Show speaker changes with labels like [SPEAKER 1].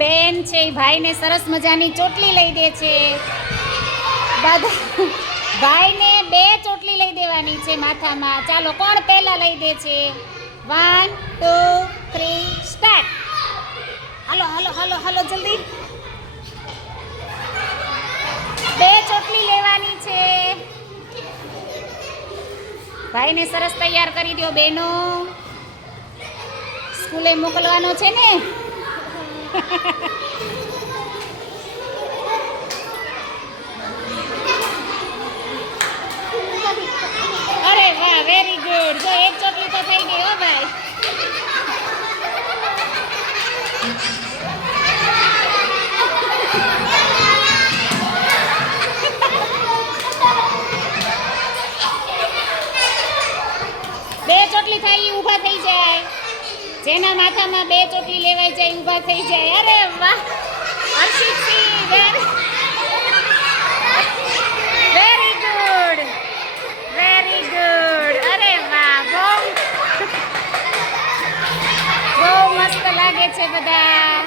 [SPEAKER 1] બેન છે ભાઈને સરસ મજાની ચોટલી લઈ દે છે. દાદા, ભાઈને બે ચોટલી લઈ દેવાની છે માથામાં. ચાલો, કોણ પહેલા લઈ દે છે? વન ટુ થ્રી સ્ટાર્ટ હાલો હાલો હાલો હાલો, જલ્દી. બે ચોટલી લેવાની છે. ભાઈને સરસ તૈયાર કરી દો બેનો. સ્કૂલે મોકલવાનો છે ને? અરે વાહ વેરી ગુડ જો એક ચોટલી તો થઈ ગઈ બે ચોટલી થાય, ઈ ઊભા થઈ જાય. જેના માથામાં બે ચોટલી લેવાઈ જાય, ઊભા થઈ જાય. અરે વાહ! Harshitsinh, very good. Very good. અરે વાહ, બહુ બહુ મસ્ત લાગે છે બધા.